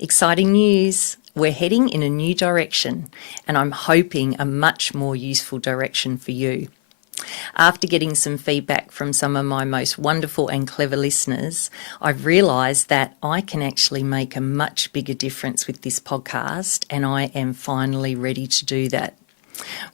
Exciting news! We're heading in a new direction, and I'm hoping a much more useful direction for you. After getting some feedback from some of my most wonderful and clever listeners, I've realised that I can actually make a much bigger difference with this podcast, and I am finally ready to do that.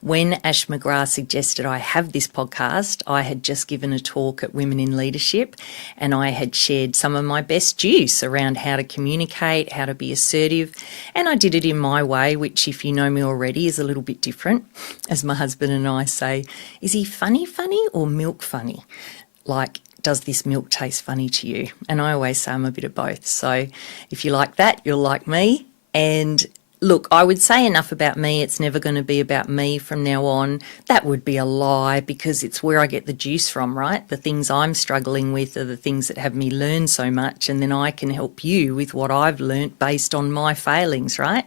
When Ash McGrath suggested I have this podcast, I had just given a talk at Women in Leadership, and I had shared some of my best juice around how to communicate, how to be assertive, and I did it in my way, which, if you know me already, is a little bit different. As my husband and I say, is he funny or milk funny? Like, does this milk taste funny to you? And I always say I'm a bit of both. So if you like that, you'll like me. And look, I would say enough about me. It's never going to be about me from now on. That would be a lie, because it's where I get the juice from, right? The things I'm struggling with are the things that have me learn so much, and then I can help you with what I've learnt based on my failings, right?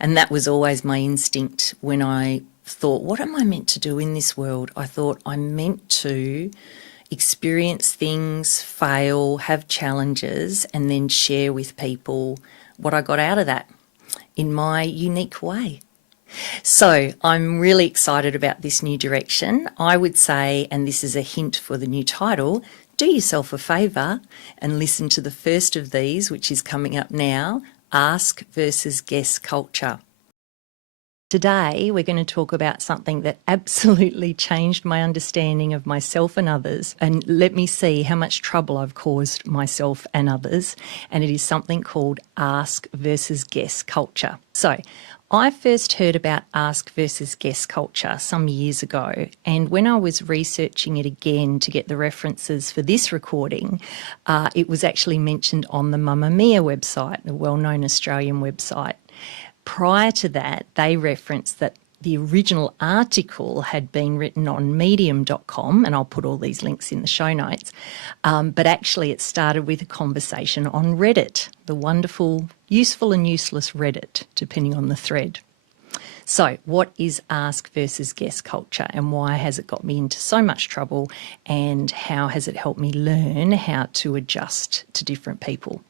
And that was always my instinct when I thought, what am I meant to do in this world? I thought I'm meant to experience things, fail, have challenges, and then share with people what I got out of that in my unique way. So I'm really excited about this new direction. I would say, and this is a hint for the new title, do yourself a favour and listen to the first of these, which is coming up now, Ask versus Guess culture. Today, we're going to talk about something that absolutely changed my understanding of myself and others, and let me see how much trouble I've caused myself and others, and it is something called Ask versus Guess culture. So, I first heard about Ask versus Guess culture some years ago, and when I was researching it again to get the references for this recording, it was actually mentioned on the Mamamia website, a well-known Australian website. Prior to that, they referenced that the original article had been written on medium.com, and I'll put all these links in the show notes, but actually it started with a conversation on Reddit, the wonderful, useful and useless Reddit, depending on the thread. So what is Ask versus Guess culture, and why has it got me into so much trouble, and how has it helped me learn how to adjust to different people?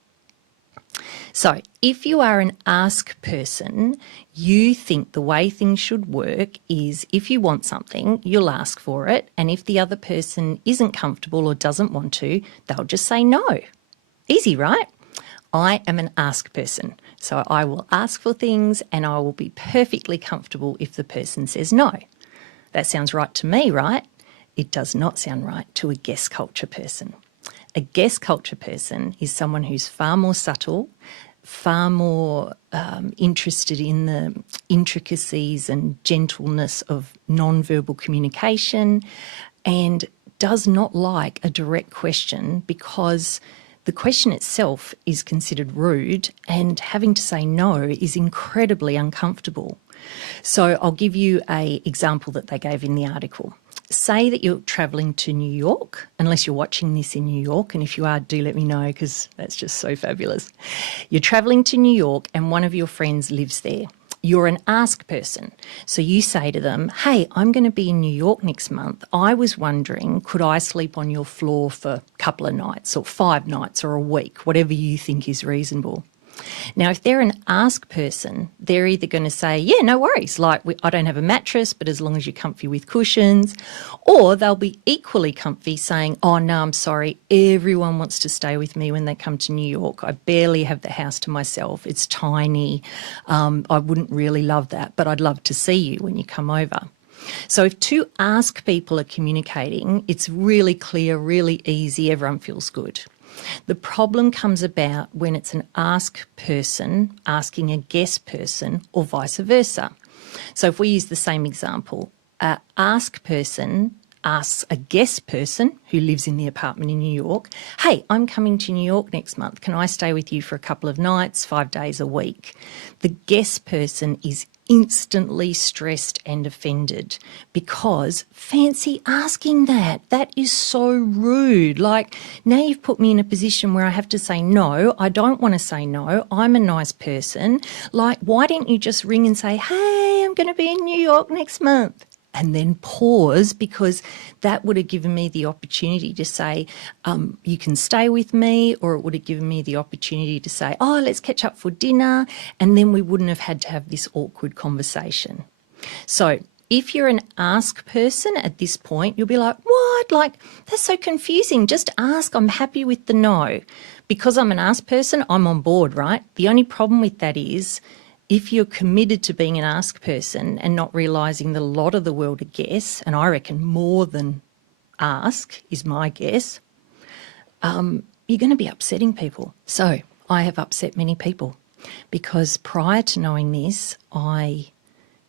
So if you are an ask person, you think the way things should work is if you want something, you'll ask for it. And if the other person isn't comfortable or doesn't want to, they'll just say no. Easy, right? I am an ask person. So I will ask for things and I will be perfectly comfortable if the person says no. That sounds right to me, right? It does not sound right to a guess culture person. A guess culture person is someone who's far more subtle, far more interested in the intricacies and gentleness of non-verbal communication, and does not like a direct question because the question itself is considered rude, and having to say no is incredibly uncomfortable. So I'll give you an example that they gave in the article. Say that you're travelling to New York, unless you're watching this in New York, and if you are, do let me know, because that's just so fabulous. You're travelling to New York and one of your friends lives there. You're an ask person. So you say to them, hey, I'm going to be in New York next month. I was wondering, could I sleep on your floor for a couple of nights or 5 nights or a week, whatever you think is reasonable? Now, if they're an ask person, they're either going to say, yeah, no worries, like I don't have a mattress, but as long as you're comfy with cushions, or they'll be equally comfy saying, oh, no, I'm sorry, everyone wants to stay with me when they come to New York. I barely have the house to myself. It's tiny. I wouldn't really love that, but I'd love to see you when you come over. So if two ask people are communicating, it's really clear, really easy, everyone feels good. The problem comes about when it's an ask person asking a guess person, or vice versa. So if we use the same example, an ask person asks a guess person who lives in the apartment in New York, hey, I'm coming to New York next month. Can I stay with you for a couple of nights, 5 days a week? The guess person is instantly stressed and offended because fancy asking that. That is so rude. Like, now you've put me in a position where I have to say no. I don't want to say no. I'm a nice person. Like, why didn't you just ring and say, hey, I'm going to be in New York next month? and then pause, because that would have given me the opportunity to say, you can stay with me, or it would have given me the opportunity to say, oh, let's catch up for dinner, and then we wouldn't have had to have this awkward conversation. So if you're an ask person at this point, you'll be like, what? Like, that's so confusing. Just ask. I'm happy with the no. Because I'm an ask person, I'm on board, right? The only problem with that is, if you're committed to being an ask person and not realising that a lot of the world are guess, and I reckon more than ask is my guess, you're going to be upsetting people. So I have upset many people, because prior to knowing this, I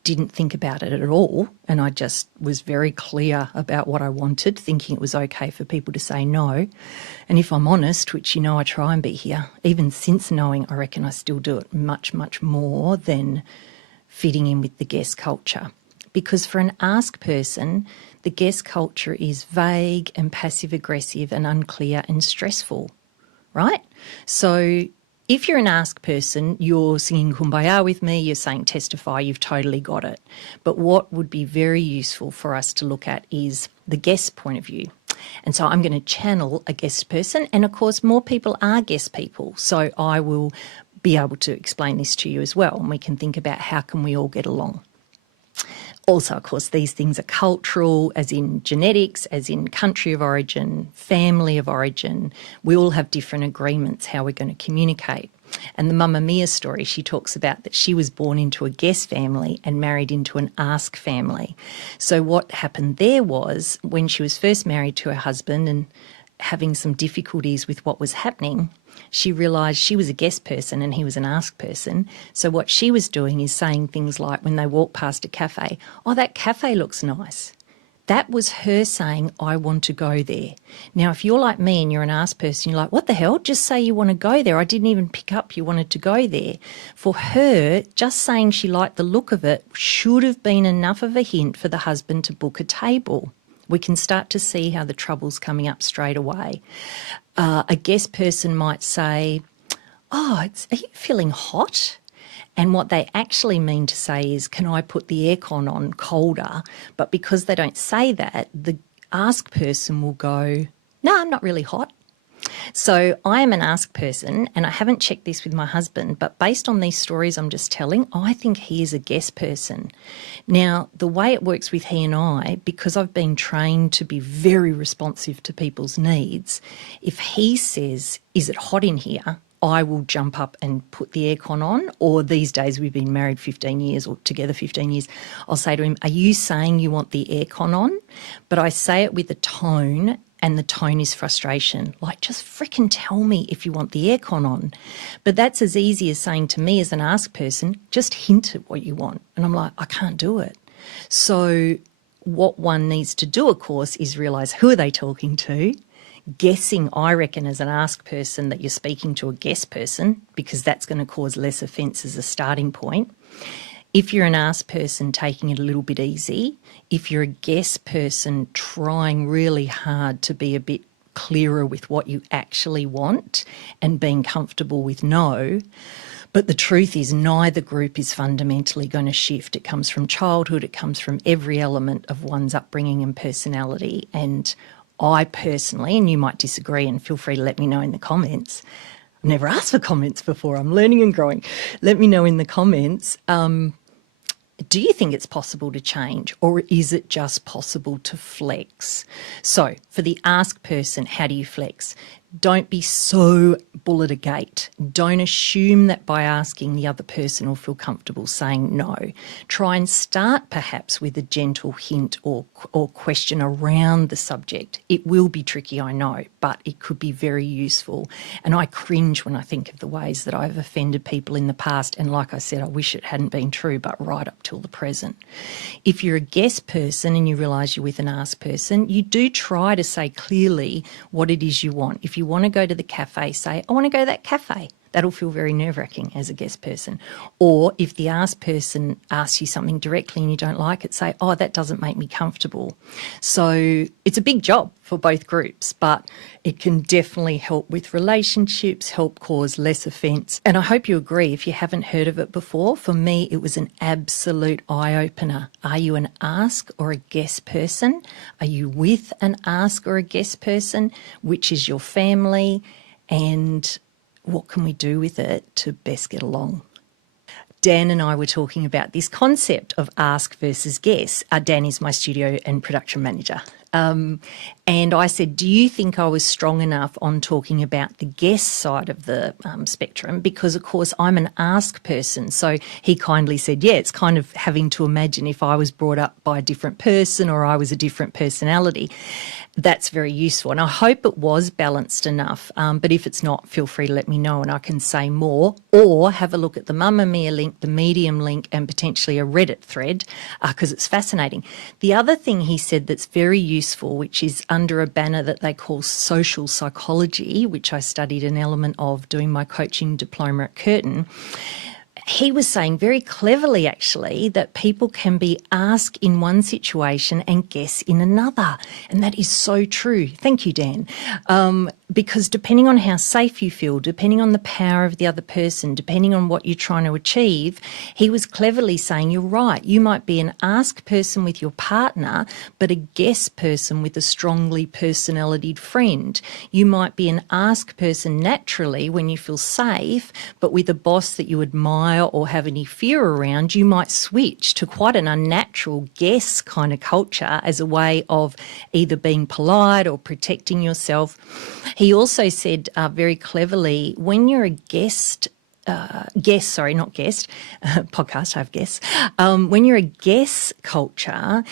didn't think about it at all, and I just was very clear about what I wanted, thinking it was okay for people to say no. And if I'm honest, which you know I try and be here, even since knowing, I reckon I still do it much, much more than fitting in with the guest culture. Because for an ask person, the guest culture is vague and passive-aggressive and unclear and stressful, right? So if you're an ask person, you're singing Kumbaya with me, you're saying testify, you've totally got it. But what would be very useful for us to look at is the guest point of view. And so I'm going to channel a guest person, and of course more people are guest people, so I will be able to explain this to you as well, and we can think about how can we all get along. Also, of course, these things are cultural, as in genetics, as in country of origin, family of origin. We all have different agreements how we're going to communicate. And the Mamma Mia story, she talks about that she was born into a guest family and married into an ask family. So what happened there was, when she was first married to her husband and having some difficulties with what was happening, she realised she was a guest person and he was an ask person. So what she was doing is saying things like, when they walk past a cafe, oh, that cafe looks nice. That was her saying, I want to go there. Now, if you're like me and you're an ask person, you're like, what the hell? Just say you want to go there. I didn't even pick up you wanted to go there. For her, just saying she liked the look of it should have been enough of a hint for the husband to book a table. We can start to see how the trouble's coming up straight away. A guest person might say, oh, are you feeling hot? And what they actually mean to say is, can I put the aircon on colder? But because they don't say that, the ask person will go, no, I'm not really hot. So I am an ask person, and I haven't checked this with my husband, but based on these stories I'm just telling, I think he is a guest person. Now, the way it works with he and I, because I've been trained to be very responsive to people's needs, if he says, is it hot in here? I will jump up and put the aircon on, or these days we've been married 15 years or together 15 years, I'll say to him, are you saying you want the aircon on? But I say it with a tone, and the tone is frustration. Like, just frickin' tell me if you want the aircon on. But that's as easy as saying to me as an ask person, just hint at what you want. And I'm like, I can't do it. So what one needs to do, of course, is realise who are they talking to. Guessing, I reckon, as an ask person that you're speaking to a guest person, because that's going to cause less offence as a starting point. If you're an ask person, taking it a little bit easy. If you're a guest person, trying really hard to be a bit clearer with what you actually want and being comfortable with no. But the truth is, neither group is fundamentally going to shift. It comes from childhood, it comes from every element of one's upbringing and personality. And I personally, and you might disagree and feel free to let me know in the comments. I've never asked for comments before. I'm learning and growing. Let me know in the comments. Do you think it's possible to change, or is it just possible to flex? So for the ask person, how do you flex? Don't be so bull at a gate. Don't assume that by asking the other person will feel comfortable saying no. Try and start perhaps with a gentle hint or question around the subject. It will be tricky, I know, but it could be very useful. And I cringe when I think of the ways that I've offended people in the past. And like I said, I wish it hadn't been true, but right up till the present. If you're a guest person and you realise you're with an ask person, you do try to say clearly what it is you want. If you want to go to the cafe, say, I want to go to that cafe. That'll feel very nerve-wracking as a guest person. Or if the asked person asks you something directly and you don't like it, say, oh, that doesn't make me comfortable. So it's a big job for both groups, but it can definitely help with relationships, help cause less offence. And I hope you agree, if you haven't heard of it before, for me it was an absolute eye-opener. Are you an ask or a guest person? Are you with an ask or a guest person? Which is your family? And what can we do with it to best get along? Dan and I were talking about this concept of ask versus guess. Dan is my studio and production manager. And I said, do you think I was strong enough on talking about the guess side of the spectrum? Because, of course, I'm an ask person. So he kindly said, yeah, it's kind of having to imagine if I was brought up by a different person or I was a different personality. That's very useful. And I hope it was balanced enough. But if it's not, feel free to let me know and I can say more, or have a look at the Mamamia link, the Medium link, and potentially a Reddit thread, because it's fascinating. The other thing he said that's very useful, which is under a banner that they call social psychology, which I studied an element of doing my coaching diploma at Curtin. He was saying very cleverly, actually, that people can be asked in one situation and guess in another. And that is so true. Thank you, Dan. Because depending on how safe you feel, depending on the power of the other person, depending on what you're trying to achieve, he was cleverly saying, you're right, you might be an ask person with your partner, but a guess person with a strongly personalitied friend. You might be an ask person naturally when you feel safe, but with a boss that you admire or have any fear around, you might switch to quite an unnatural guess kind of culture as a way of either being polite or protecting yourself. He also said very cleverly, when you're a podcast, I have guests. When you're a guess culture,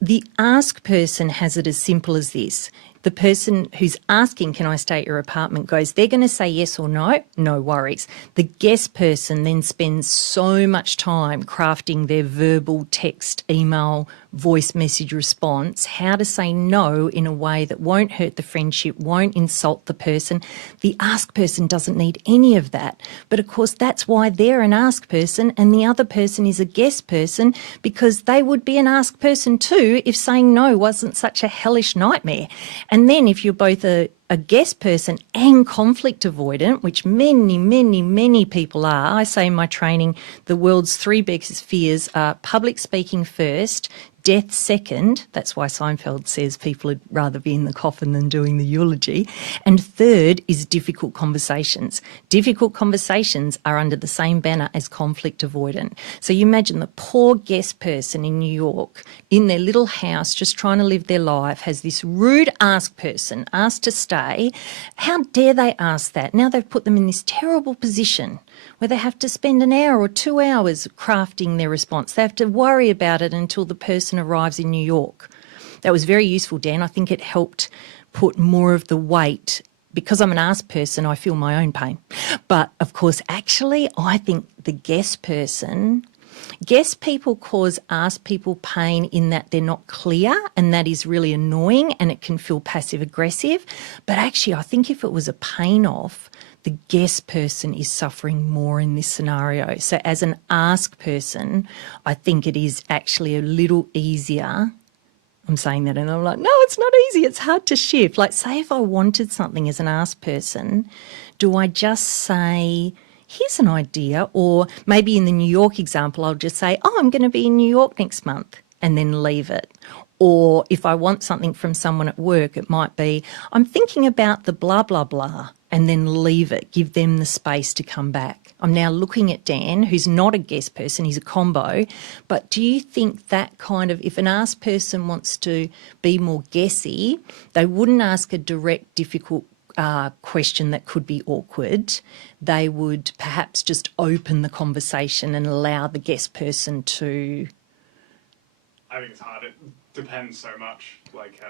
the ask person has it as simple as this. The person who's asking, can I stay at your apartment, goes, they're going to say yes or no, no worries. The guest person then spends so much time crafting their verbal, text, email, voice message response, how to say no in a way that won't hurt the friendship, won't insult the person. The ask person doesn't need any of that. But of course, that's why they're an ask person and the other person is a guest person, because they would be an ask person too if saying no wasn't such a hellish nightmare. And then if you're both a guest person and conflict avoidant, which many, many, many people are. I say in my training, the world's three biggest fears are public speaking first, death second. That's why Seinfeld says people would rather be in the coffin than doing the eulogy. And third is difficult conversations. Difficult conversations are under the same banner as conflict avoidant. So you imagine the poor guest person in New York in their little house just trying to live their life has this rude ask person asked to stay. How dare they ask that? Now they've put them in this terrible position where they have to spend an hour or 2 hours crafting their response. They have to worry about it until the person arrives in New York. That was very useful, Dan. I think it helped put more of the weight. Because I'm an ask person, I feel my own pain. But, of course, actually, I think the guest people cause ask people pain in that they're not clear, and that is really annoying and it can feel passive-aggressive. But actually, I think if it was a pain-off, the guest person is suffering more in this scenario. So as an ask person, I think it is actually a little easier. I'm saying that and I'm like, no, it's not easy. It's hard to shift. Like, say if I wanted something as an ask person, do I just say, here's an idea? Or maybe in the New York example, I'll just say, oh, I'm going to be in New York next month, and then leave it. Or if I want something from someone at work, it might be, I'm thinking about the blah, blah, blah, and then leave it, give them the space to come back. I'm now looking at Dan, who's not a guest person, he's a combo. But do you think that kind of, if an ask person wants to be more guessy, they wouldn't ask a direct, difficult question that could be awkward. They would perhaps just open the conversation and allow the guest person to... I think it's hard. It depends so much. Like,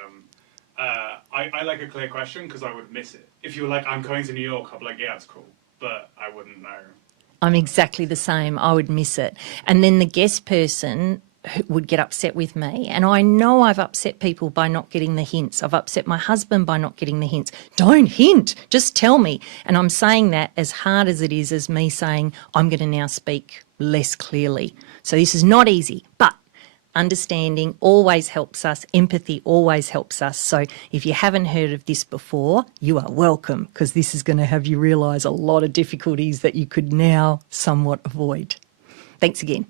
I like a clear question because I would miss it. If you were like, I'm going to New York, I'd be like, yeah, it's cool. But I wouldn't know. I'm exactly the same. I would miss it. And then the guest person who would get upset with me. And I know I've upset people by not getting the hints. I've upset my husband by not getting the hints. Don't hint, just tell me. And I'm saying that as hard as it is as me saying I'm going to now speak less clearly. So this is not easy, but understanding always helps us. Empathy always helps us. So if you haven't heard of this before, you are welcome, because this is going to have you realise a lot of difficulties that you could now somewhat avoid. Thanks again.